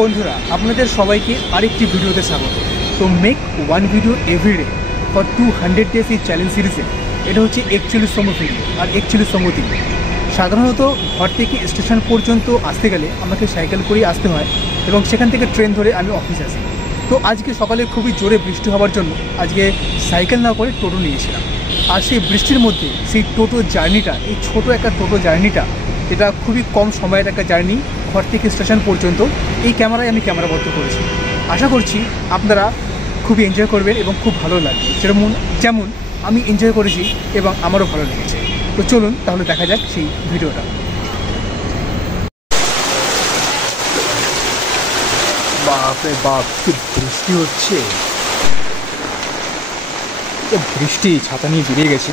বন্ধুরা আপনাদের সবাইকে আরেকটি ভিডিওতে স্বাগত। তো make one video everyday for 200 days এই চ্যালেঞ্জ সিরিজে এটা হচ্ছে 41তম ভিডিও আর 41তম দিন। সাধারণত ঘর থেকে স্টেশন পর্যন্ত আসতে গেলে আমাকে সাইকেল করেই আসতে হয় এবং সেখান থেকে ট্রেন ধরে আমি অফিস আসি। তো আজকে সকালে খুবই জোরে বৃষ্টি হওয়ার জন্য আজকে সাইকেল না করে টোটো নিয়েছিলাম। আর সেই বৃষ্টির মধ্যে সেই টোটো জার্নিটা, এই ছোটো একটা টোটো জার্নিটা, এটা খুবই কম সময়ের একটা জার্নি ঘর থেকে স্টেশন পর্যন্ত এই ক্যামেরায় আমি ক্যামেরাবদ্ধ করেছি। আশা করছি আপনারা খুবই এনজয় করবেন এবং খুব ভালো লাগবে, যেমন আমি এনজয় করেছি এবং আমারও ভালো লেগেছে। তো চলুন তাহলে দেখা যাক সেই ভিডিওটা। বাপরে বাপ, কি বৃষ্টি হচ্ছে! বৃষ্টি, ছাতা নিয়ে বেরিয়ে গেছে।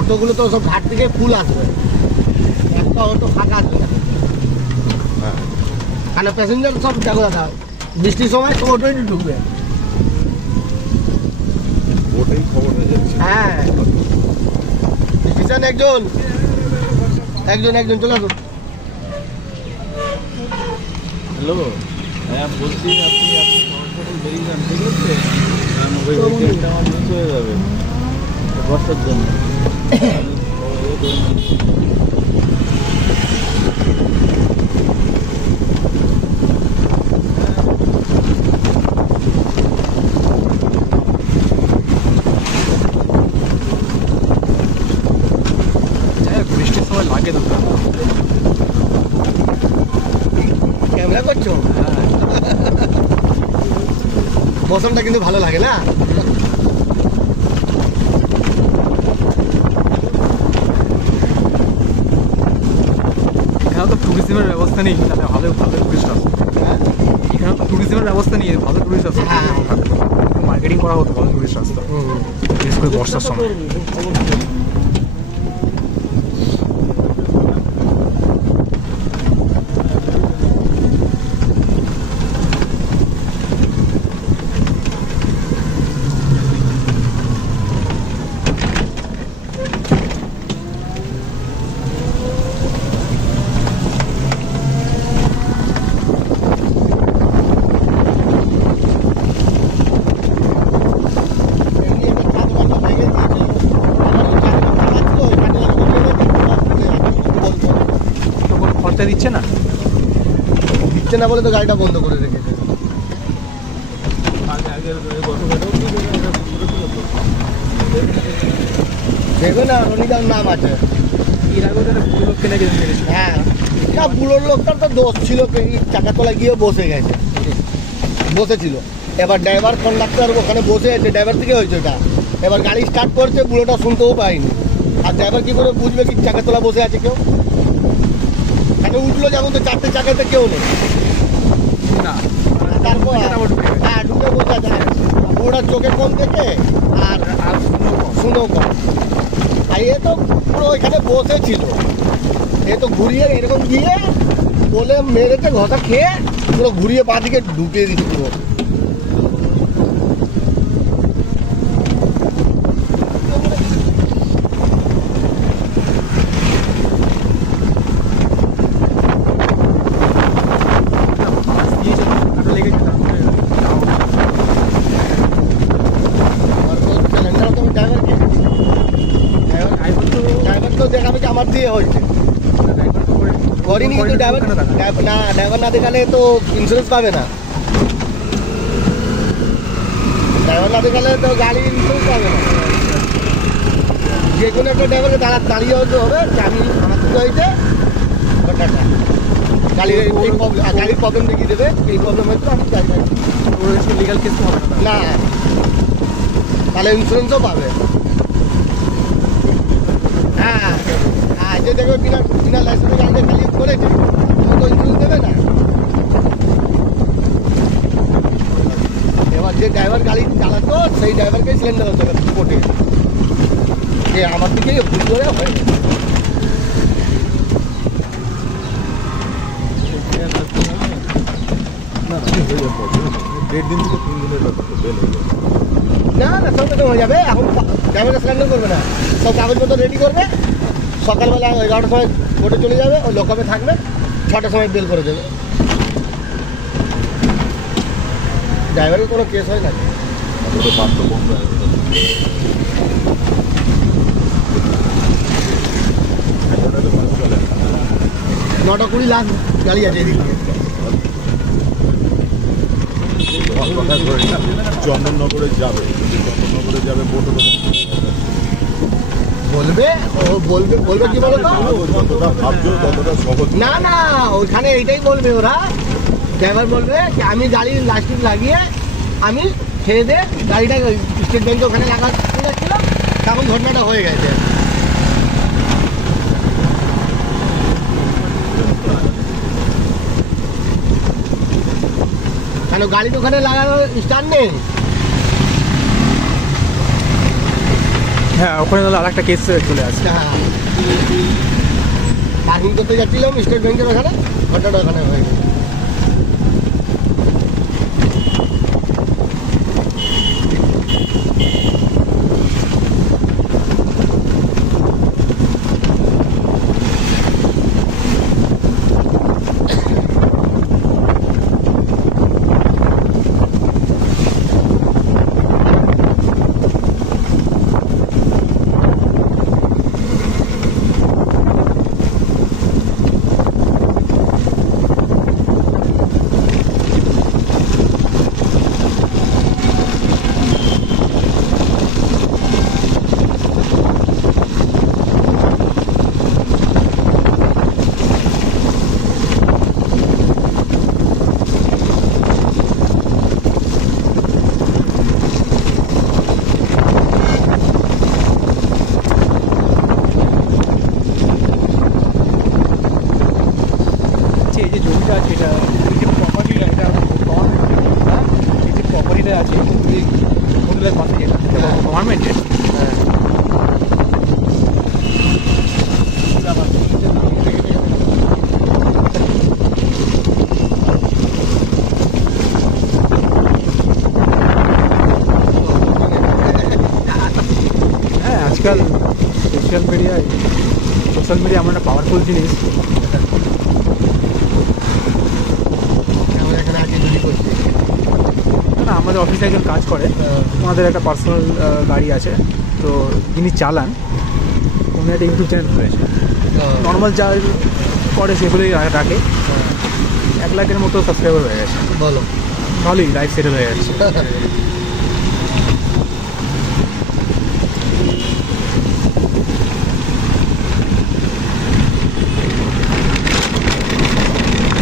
অটোগুলো তো সব ঘাট থেকে ফুল আসবে, একটা অটো ফাঁকা আসবে না, কারণ প্যাসেঞ্জার সব দেখো দাদা বৃষ্টির সময় সব অটোই ঢুকবে। ওটাই খবর হয়ে যাচ্ছে। হ্যাঁ, স্টেশন একজন চলে আসুন। হ্যালো, হ্যাঁ বলছি আপনি বেরিয়ে যান, ঠিক আছে? কারণ ওই উইকেন্ডটা আমার মিস হয়ে যাবে বর্ষার জন্য। বৃষ্টির সময় লাগে তো ক্যামেরা করছো? মৌসুমটা কিন্তু ভালো লাগে না? এখানে তো ট্যুরিজমের ব্যবস্থা নেই, তাহলে ভালো টুরিস্ট আসে। এখানে তো ট্যুরিজমের ব্যবস্থা নেই, ভালো টুরিস্ট আসে। মার্কেটিং করা হতো, ভালো টুরিস্ট আসতো, বিশেষ করে বর্ষার সময়। দিচ্ছে না বলে তো গাড়িটা বন্ধ করে রেখেছে। দেখো না, রনিদার নাম আছে। হ্যাঁ, বুলোর লোকটার তো দোষ ছিল, চাকা তলায় গিয়ে বসেছিল। এবার ড্রাইভার কন্ডাক্টর ওখানে বসে আছে, ড্রাইভার থেকে হয়েছে ওটা। এবার গাড়ি স্টার্ট করছে, বুলোটা শুনতেও পাইনি। আর ড্রাইভার কি করে বুঝবে কি চাকা তলা বসে আছে কেউ? উঠলো যেমন তো চারটে চাকাতে কেউ নেই না। তারপর হ্যাঁ ঢুকে বোঝা যায়, ওরা চোখে কম দেখে আর শুনেও কম। আর এ তো পুরো ওইখানে বসেছিল, এ তো ঘুরিয়ে এরকম দিয়ে বলে মেরেছে, ঘষা খেয়ে পুরো ঘুরিয়ে পা দিকে ঢুকিয়ে দিচ্ছে পুরো। আমার দিয়ে হয়েছে করিনি, কিন্তু ড্রাইভার না দেখালে তো ইন্স্যুরেন্স পাবে না। ড্রাইভার না দেখালে তো গাড়ি ইন্স্যুরেন্স পাবে না। কোনো একটা ড্রাইভারকে দাঁড়িয়ে হতে হবে যে আমি আমার থেকে হয়েছে ঘটনাটা গাড়ির এই প্রবলেম, গাড়ির প্রবলেম দেখিয়ে দেবে, এই প্রবলেম হয়েছে আমি গাড়ি লিগাল কেস তো হবে না। না, তাহলে ইন্স্যুরেন্সও পাবে। হ্যাঁ হ্যাঁ, যে দেখবে বিনা লাইসেন্সে গাড়িটা খালি করেছে তো ইন্স্যুরেন্স দেবে না। এবার যে ড্রাইভার গাড়ি চালাতো সেই ড্রাইভারকেই সিলিন্ডার হতে হবে কোর্টে, যে আমার দিকেই ভুল করে হয়ে গেছে। না না, সব কিছু হয়ে যাবে। এখন ড্রাইভারকে সিলিন্ডার করবে না, সব কাগজপত্র রেডি করবে, সকালবেলা 11টার সময় কোর্টে চলে যাবে, ওই লোকমে থাকবে, 6টার সময় বেল করে দেবে। ড্রাইভারের কোনো কেস হয় না। নটা 20 লাখ গাড়ি আছে এদিক থেকে। চন্দননগরে যাবে, চন্দননগরে যাবে বোটে বলবে ও বলবে বলবে কি বলো তো, যতটা ভাবছো ততটা সহজ না না, ওইখানে এইটাই বলবে ওরা। ড্রাইভার বলবে যে আমি গাড়ির লাস্টিক লাগিয়ে আমি খেয়ে দিয়ে গাড়িটা স্টেট ব্যাংকে ওখানে লাগাতে যাচ্ছিলাম, তখন ঘটনাটা হয়ে গেছে। কেন গাড়ি তো ওখানে লাগানোর স্ট্যান্ড নেই। হ্যাঁ, ওখানে তাহলে আরেকটা কেস চলে আসছে। হ্যাঁ, পার্কিং করতে যাচ্ছিলাম স্টেট ব্যাংকের ওখানে, ঘটনাটা ওখানে হয়ে গেছে। এই যে জমিটা আছে, এটা এই যে প্রপার্টিটা, এটা গভর্নমেন্টের, এই যে প্রপার্টিটা আছে এই হোটেলের পাশে, এটা গভর্নমেন্টের। হ্যাঁ, আজকাল সোশ্যাল মিডিয়া এমন একটা পাওয়ারফুল জিনিস। আমরা এখানে আগে যদি করছি না, আমাদের অফিসে একজন কাজ করে, ওনাদের একটা পার্সোনাল গাড়ি আছে, তো যিনি চালান উনি একটা ইউটিউব চ্যানেল খুলেছে, নর্মাল যা করে সেগুলোই রাখে। 1 লাখের মতো সাবস্ক্রাইবার হয়ে গেছে। বলো, ভালোই লাইফ সেটেল হয়ে যাচ্ছে।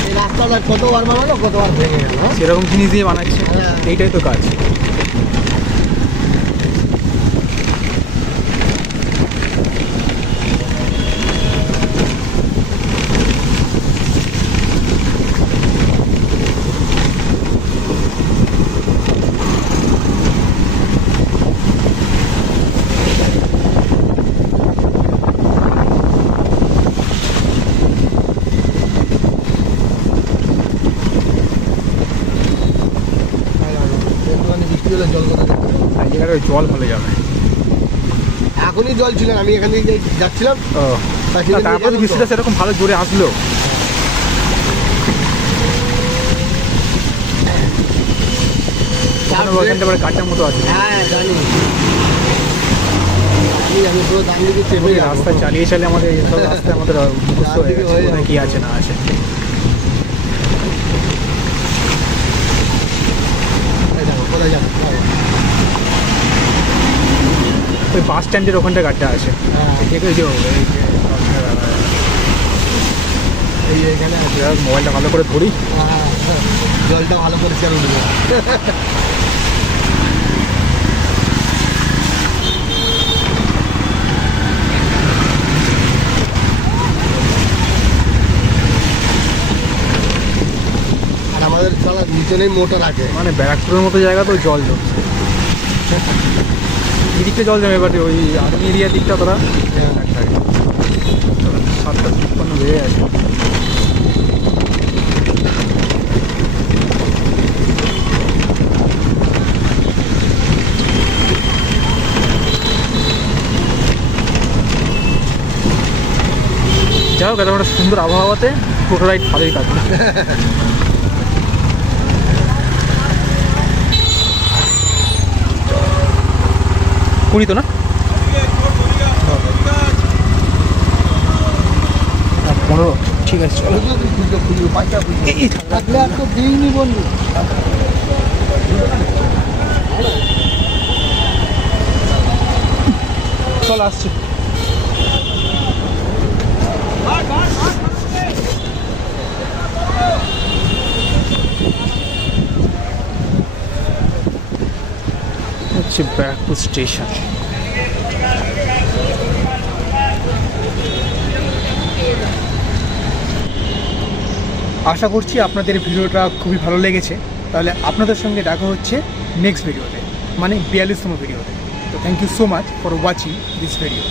এই রাস্তাটা কতবার বানালো, কতবার ভেঙে গেল। সেরকম জিনিস দিয়ে বানাচ্ছে, হ্যাঁ। এইটাই তো কাজ। বৃষ্টি হলে জল কোথায় যেতে হবে? আর জায়গায় জল ভালো যাবে। এখনই জল ছিল না, আমি এখান থেকে যাচ্ছিলাম, ও, না, তারপরে তো বৃষ্টিটা সেরকম ভালো জোরে আসলো। ওখানটা পরে কাঁচার মতো আছে। হ্যাঁ জানি, আমি পুরো দাম দিকে চেপে যাবো। রাস্তা চালিয়ে চালিয়ে আমাদের এইসব রাস্তায় আমাদের মুখস্থ হয়ে গেছে, কোথায় কি আছে না আছে। কোথায় যাবো? তো ওই বাস স্ট্যান্ডের ওখানটা গাড়িটা আছে। হ্যাঁ ঠিক আছে, এই এখানে আছে। মোবাইলটা ভালো করে ধরি। জলটা ভালো করে চালু দেবে। আর আমাদের চলার নিচে নেই মোটর আছে। মানে ব্যারাকপুরের মতো জায়গা তো জল জমছে, এদিকে জল জমে, এবার ওই আর্মি এরিয়ার দিকটা তোরা 7:53 বেড়ে আছে। যাই হোক, এত একটা সুন্দর আবহাওয়াতে টোটো রাইড ভালোই কাটবে। কুড়ি তো না, 15, ঠিক আছে চলো। থাকলে আর তো দিইনি বন্ধু। চল আসছি। হচ্ছে ব্যারাকপুর স্টেশন। আশা করছি আপনাদের ভিডিওটা খুবই ভালো লেগেছে। তাহলে আপনাদের সঙ্গে দেখা হচ্ছে নেক্সট ভিডিওতে, মানে 42তম ভিডিওতে। তো thank you so much for watching this video.